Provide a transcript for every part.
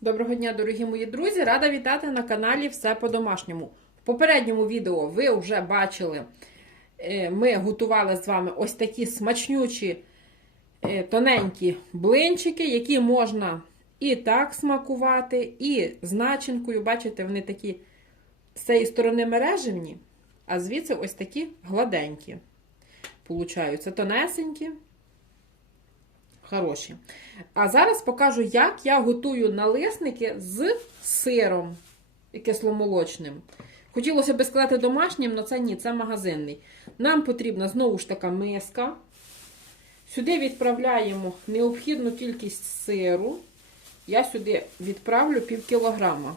Доброго дня, дорогі мої друзі! Рада вітати на каналі Все по-домашньому. В попередньому відео ви вже бачили, е, ми готували з вами ось такі смачнючі е, тоненькі блинчики, які можна і так смакувати, і з начинкою. Бачите, вони такі з цієї сторони мережевні, а звідси ось такі гладенькі. Получаються тонесенькі. Хороші. А зараз покажу, як я готую налисники з сиром кисломолочним. Хотілося би сказати домашнім, але це ні, це магазинний. Нам потрібна знову ж така миска. Сюди відправляємо необхідну кількість сиру. Я сюди відправлю пів кілограма.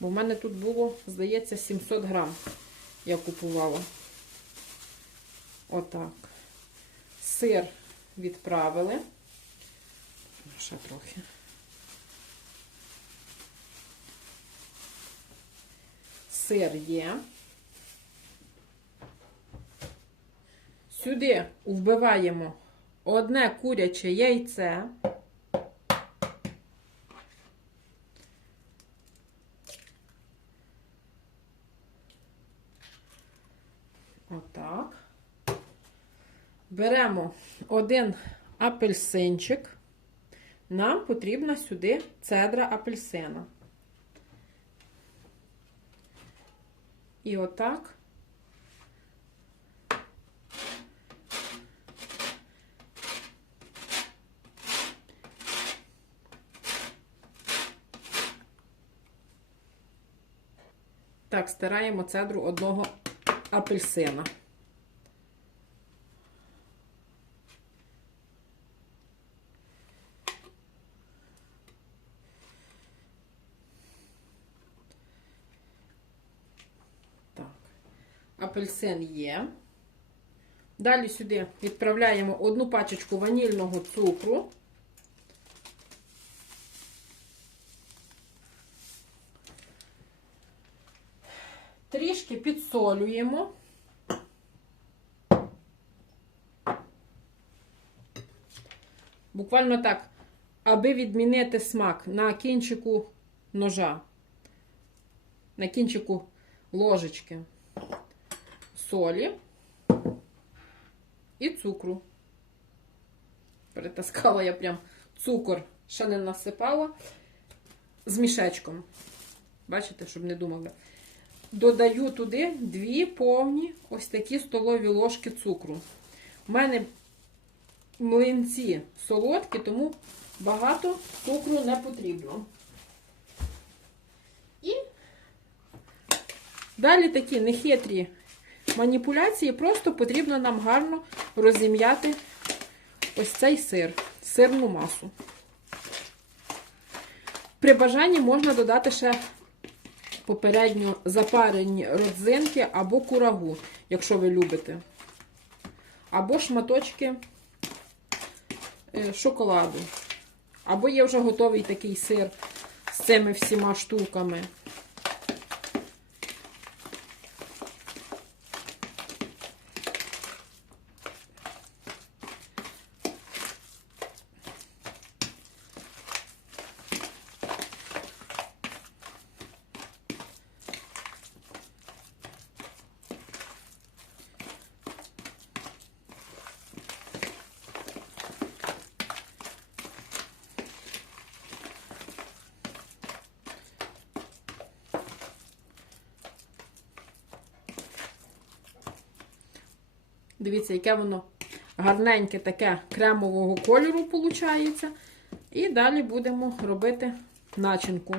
Бо в мене тут було, здається, 700 грам. Я купувала. Отак. Сир відправили. Ще трохи. Сир є. Сюди вбиваємо одне куряче яйце. Отак. Беремо один апельсинчик. Нам потрібна сюди цедра апельсина. І отак. Так, стираємо цедру одного апельсина. Так. Апельсин є. Далі сюди відправляємо одну пачечку ванільного цукру. Трішки підсолюємо. Буквально так, аби відмінити смак на кінчику ножа, на кінчику ложечки солі і цукру. Перетаскала я прям цукор, ще не насипала з мішечком. Бачите, щоб не думали. Додаю туди дві повні ось такі столові ложки цукру. У мене млинці солодкі, тому багато цукру не потрібно. І далі такі нехитрі маніпуляції, просто потрібно нам гарно розім'яти ось цей сир, сирну масу. При бажанні можна додати ще попередньо запарені родзинки або курагу, якщо ви любите. Або шматочки е, шоколаду. Або є вже готовий такий сир з цими всіма штуками. Дивіться, яке воно гарненьке таке кремового кольору виходить. І далі будемо робити начинку.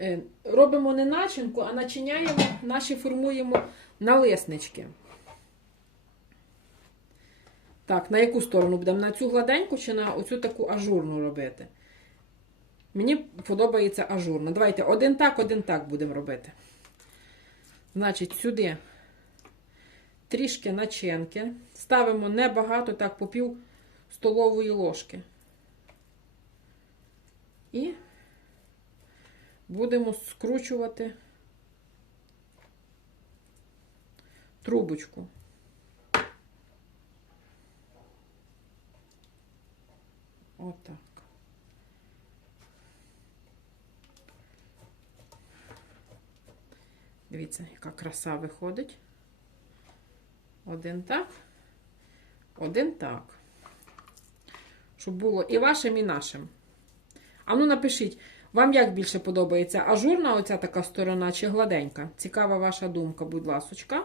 Е, Робимо не начинку, а начиняємо, наші формуємо налиснички. Так, на яку сторону будемо? На цю гладеньку чи на оцю таку ажурну робити? Мені подобається ажурна. Давайте один так, один так будемо робити. Значить, сюди трішки начинки. Ставимо небагато, так, по пів столової ложки. І будемо скручувати трубочку. Отак. Дивіться, яка краса виходить. Один так, один так. Щоб було і вашим, і нашим. А ну напишіть, вам як більше подобається? Ажурна оця така сторона чи гладенька? Цікава ваша думка, будь ласочка.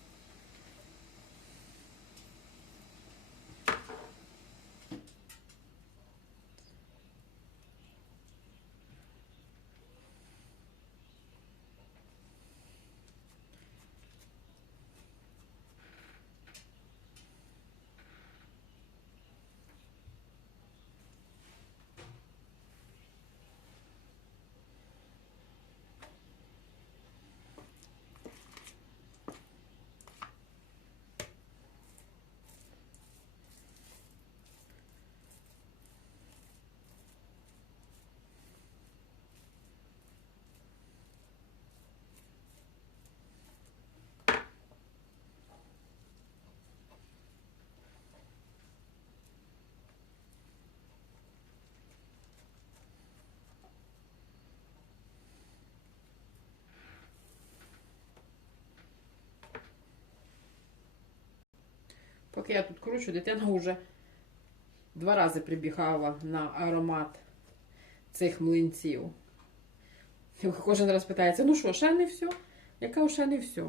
Поки я тут кручу, дитина вже два рази прибігала на аромат цих млинців. Кожен раз питається: ну що, ще не все? Яка ще не все?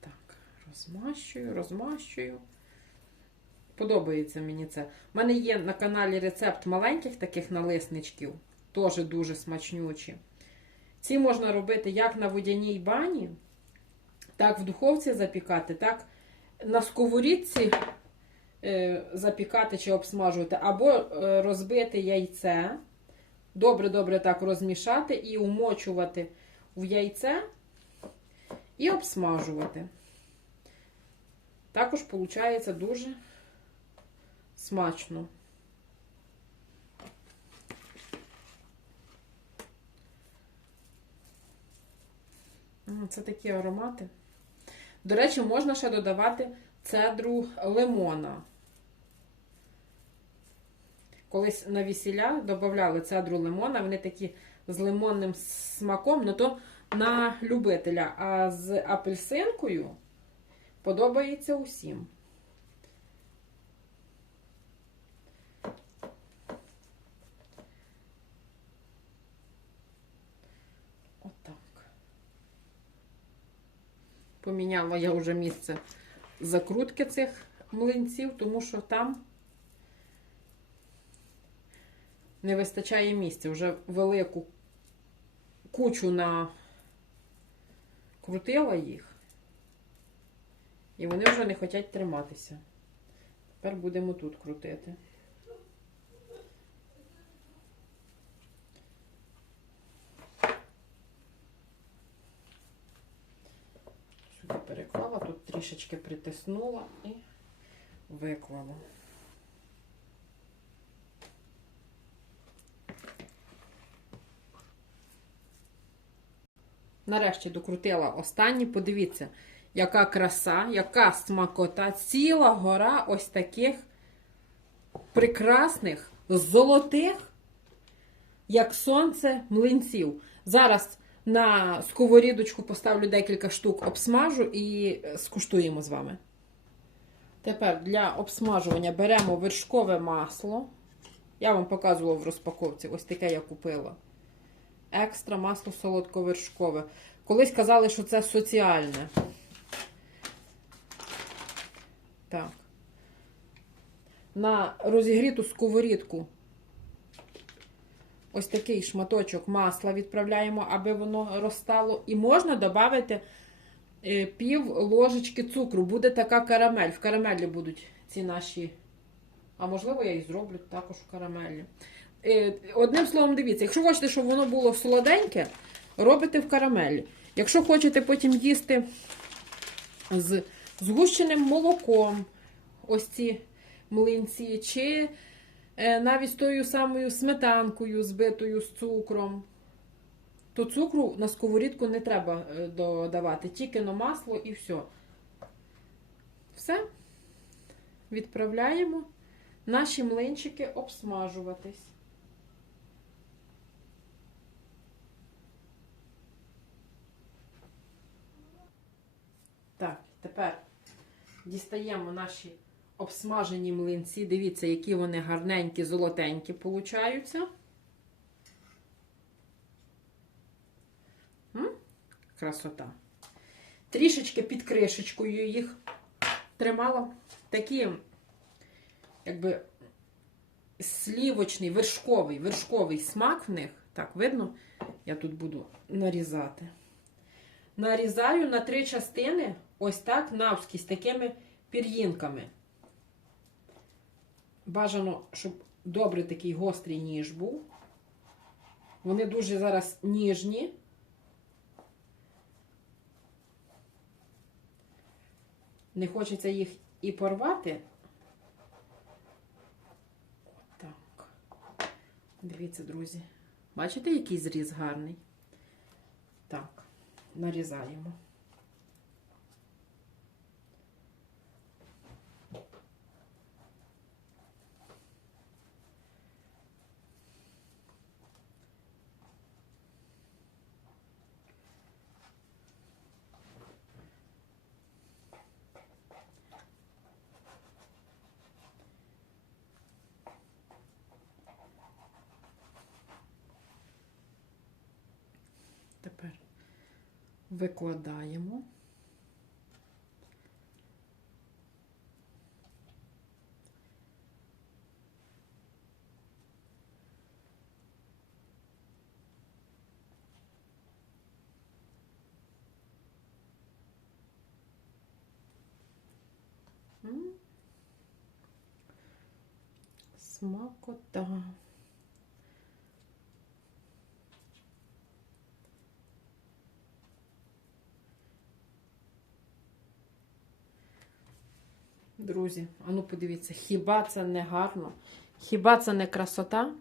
Так, розмащую, розмащую. Подобається мені це. У мене є на каналі рецепт маленьких таких налисничків, теж дуже смачнючі. Ці можна робити як на водяній бані, так в духовці запікати, так на сковорідці е, запікати чи обсмажувати, або е, розбити яйце, добре-добре так розмішати і умочувати в яйце і обсмажувати. Також виходить дуже смачно. Це такі аромати. До речі, можна ще додавати цедру лимона. Колись на весілля додавали цедру лимона, вони такі з лимонним смаком, ну то на любителя. А з апельсинкою подобається усім. Отак. Поміняла я вже місце закрутки цих млинців, тому що там не вистачає місця. Вже велику кучу накрутила їх. І вони вже не хочуть триматися. Тепер будемо тут крутити. Переклала, тут трішечки притиснула і виклала. Нарешті докрутила останні. Подивіться, яка краса, яка смакота. Ціла гора ось таких прекрасних, золотих, як сонце, млинців. Зараз на сковорідочку поставлю декілька штук, обсмажу і скуштуємо з вами. Тепер для обсмажування беремо вершкове масло. Я вам показувала в розпаковці, ось таке я купила. Екстра масло солодковершкове. Колись казали, що це соціальне. Так. На розігріту сковорідку ось такий шматочок масла відправляємо, аби воно розтало. І можна додати е, пів ложечки цукру. Буде така карамель. В карамелі будуть ці наші. А можливо, я і зроблю також в карамелі. Е, Одним словом, дивіться, якщо хочете, щоб воно було солоденьке, робите в карамелі. Якщо хочете потім їсти з згущеним молоком, ось ці млинці, чи навіть з тою самою сметанкою, збитою з цукром, то цукру на сковорідку не треба е, додавати, тільки на масло і все. Все. Відправляємо наші млинчики обсмажуватись. Так, тепер дістаємо наші обсмажені млинці. Дивіться, які вони гарненькі, золотенькі получаються. Красота. Трішечки під кришечкою їх тримала. Такі, якби, слівочний, вершковий, вершковий смак в них. Так, видно? Я тут буду нарізати. Нарізаю на три частини, ось так, навскізь, такими пір'їнками. Бажано, щоб добрий такий гострий ніж був. Вони дуже зараз ніжні. Не хочеться їх і порвати. Отак. Дивіться, друзі. Бачите, який зріз гарний? Так, нарізаємо. Тепер викладаємо. Смакота. Друзі, а ну подивіться, хіба це не гарно? Хіба це не красота?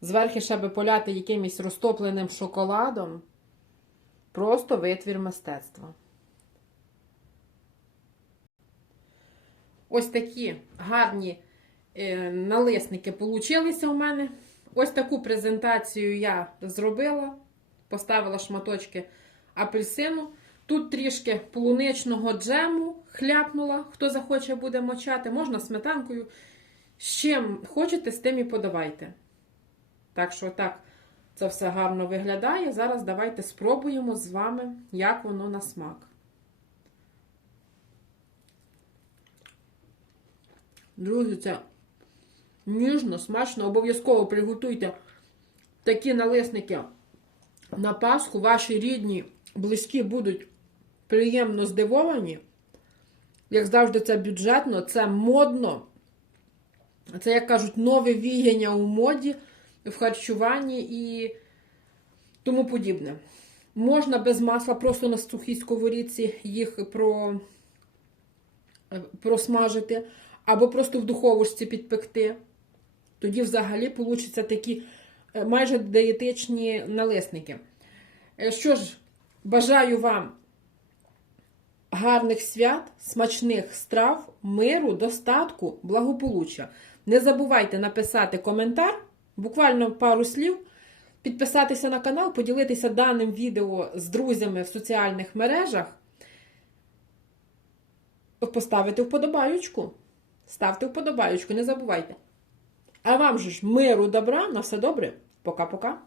Зверху ще би поляти якимось розтопленим шоколадом. Просто витвір мистецтва. Ось такі гарні е, налисники получилися у мене. Ось таку презентацію я зробила. Поставила шматочки апельсину. Тут трішки полуничного джему хляпнула. Хто захоче буде мочати, можна сметанкою. З чим хочете, з тим і подавайте. Так що, так, це все гарно виглядає. Зараз давайте спробуємо з вами, як воно на смак. Друзі, це ніжно, смачно. Обов'язково приготуйте такі налисники на Пасху. Ваші рідні, близькі будуть приємно здивовані. Як завжди, це бюджетно, це модно. Це, як кажуть, нове віяння у моді, в харчуванні і тому подібне. Можна без масла просто на сухій сковорідці їх про, просмажити, або просто в духовочці підпекти. Тоді взагалі получаться такі е, майже дієтичні налисники. Е, Що ж, бажаю вам гарних свят, смачних страв, миру, достатку, благополуччя. Не забувайте написати коментар, буквально пару слів, підписатися на канал, поділитися даним відео з друзями в соціальних мережах, поставити вподобаючку. Ставте вподобаючку, не забувайте. А вам же ж миру, добра, на все добре. Пока-пока.